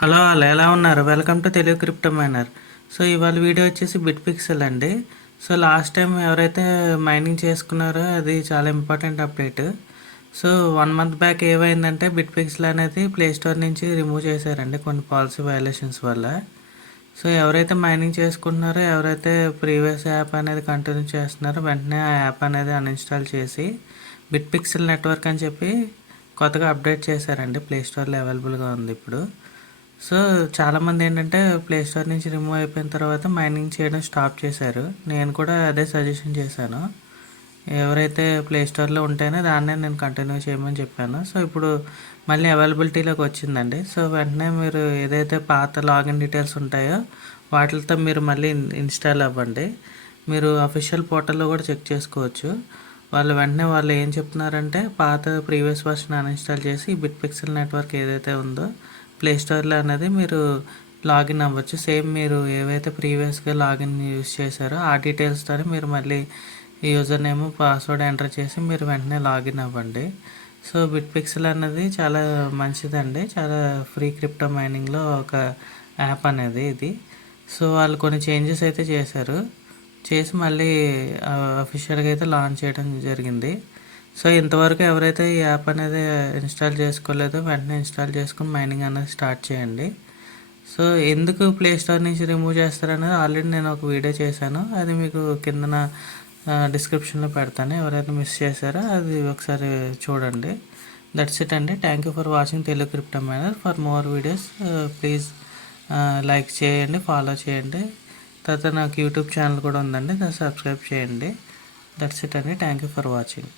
Hello వాళ్ళు ఎలా ఉన్నారు? Welcome to Telugu crypto miner. So ఇవాళ వీడియో వచ్చేసి బిట్ పిక్సెల్ అండి. సో లాస్ట్ టైం ఎవరైతే మైనింగ్ చేసుకున్నారో అది చాలా important update. So 1 month back ఏమైందంటే బిట్ పిక్సెల్ అనేది ప్లే స్టోర్ నుంచి రిమూవ్ చేశారండి కొన్ని పాలసీ వయలేషన్స్ వల్ల. సో ఎవరైతే మైనింగ్ చేసుకుంటున్నారో, ఎవరైతే ప్రీవియస్ యాప్ అనేది కంటిన్యూ చేస్తున్నారో వెంటనే ఆ యాప్ అనేది అన్ఇన్స్టాల్ చేసి బిట్ పిక్సెల్ నెట్వర్క్ అని చెప్పి కొత్తగా అప్డేట్ చేశారండి. ప్లే స్టోర్లో అవైలబుల్గా ఉంది ఇప్పుడు. సో చాలామంది ఏంటంటే ప్లే స్టోర్ నుంచి రిమూవ్ అయిపోయిన తర్వాత మైనింగ్ చేయడం స్టాప్ చేశారు. నేను కూడా అదే సజెషన్ చేశాను. ఎవరైతే ప్లే స్టోర్లో ఉంటేనే దాన్నే నేను కంటిన్యూ చేయమని చెప్పాను. సో ఇప్పుడు మళ్ళీ అవైలబిలిటీలోకి వచ్చిందండి. సో వెంటనే మీరు ఏదైతే పాత లాగిన్ డీటెయిల్స్ ఉంటాయో వాటితో మీరు మళ్ళీ ఇన్స్టాల్ అవ్వండి. మీరు అఫీషియల్ పోర్టల్లో కూడా చెక్ చేసుకోవచ్చు. వాళ్ళు ఏం చెప్తున్నారంటే పాత ప్రీవియస్ వర్షన్ అన్ఇన్స్టాల్ చేసి బిట్ పిక్సెల్ నెట్వర్క్ ఏదైతే ఉందో ప్లే స్టోర్లో అనేది మీరు లాగిన్ అవ్వచ్చు. సేమ్ మీరు ఏవైతే ప్రీవియస్గా లాగిన్ యూస్ చేశారో ఆ డీటెయిల్స్తోనే మీరు మళ్ళీ యూజర్ నేమ్ పాస్వర్డ్ ఎంటర్ చేసి మీరు వెంటనే లాగిన్ అవ్వండి. సో బిట్ పిక్సెల్ అన్నది చాలా మంచిదండి. చాలా ఫ్రీ క్రిప్టో మైనింగ్లో ఒక యాప్ అనేది ఇది. సో వాళ్ళు కొన్ని చేంజెస్ అయితే చేశారు. చేసి మళ్ళీ అఫీషియల్గా అయితే లాంచ్ చేయడం జరిగింది. సో ఇంతవరకు ఎవరైతే ఈ యాప్ అనేది ఇన్స్టాల్ చేసుకోలేదో వెంటనే ఇన్స్టాల్ చేసుకుని మైనింగ్ అనేది స్టార్ట్ చేయండి. సో ఎందుకు ప్లే స్టోర్ నుంచి రిమూవ్ చేస్తారనేది ఆల్రెడీ నేను ఒక వీడియో చేశాను. అది మీకు కిందన డిస్క్రిప్షన్లో పెడతాను. ఎవరైతే మిస్ చేశారో అది ఒకసారి చూడండి. దట్స్ ఇట్ అండి. Thank you for watching Telugu crypto miner. For more videos please like చేయండి, ఫాలో చేయండి. తర్వాత నాకు యూట్యూబ్ ఛానల్ కూడా ఉందండి, దాన్ని సబ్స్క్రైబ్ చేయండి. దట్స్ ఇట్ అండి. Thank you for watching.